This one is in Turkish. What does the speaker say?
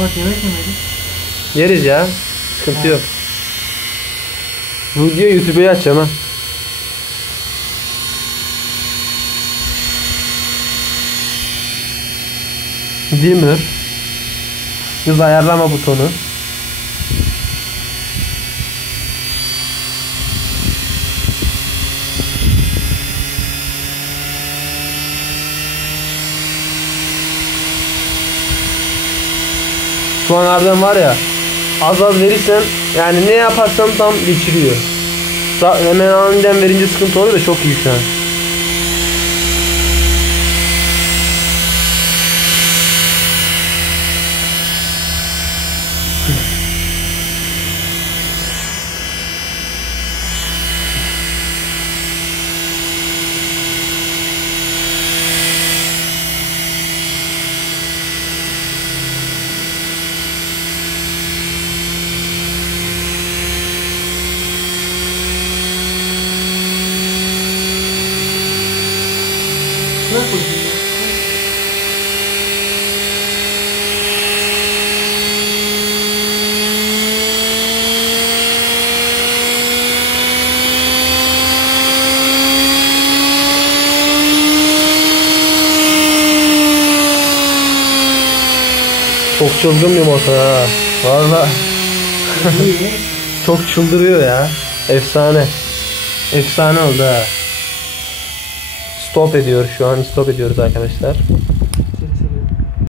Bak yemek yemedik. Yeriz ya. Sıkıntı yok. Bu videoyu YouTube'ya açacağım ha. Dimmer. Hız ayarlama butonu. Şu an harbiden var ya, az verirsen yani ne yaparsam tam geçiriyor. Hemen aniden verince sıkıntı oluyor da çok iyi şu an. Ne koyayım? Çok çılgın bir motor ha. Valla. Çok çıldırıyor ya. Efsane. Efsane oldu ha. Stop ediyor şu an. Stop ediyoruz arkadaşlar.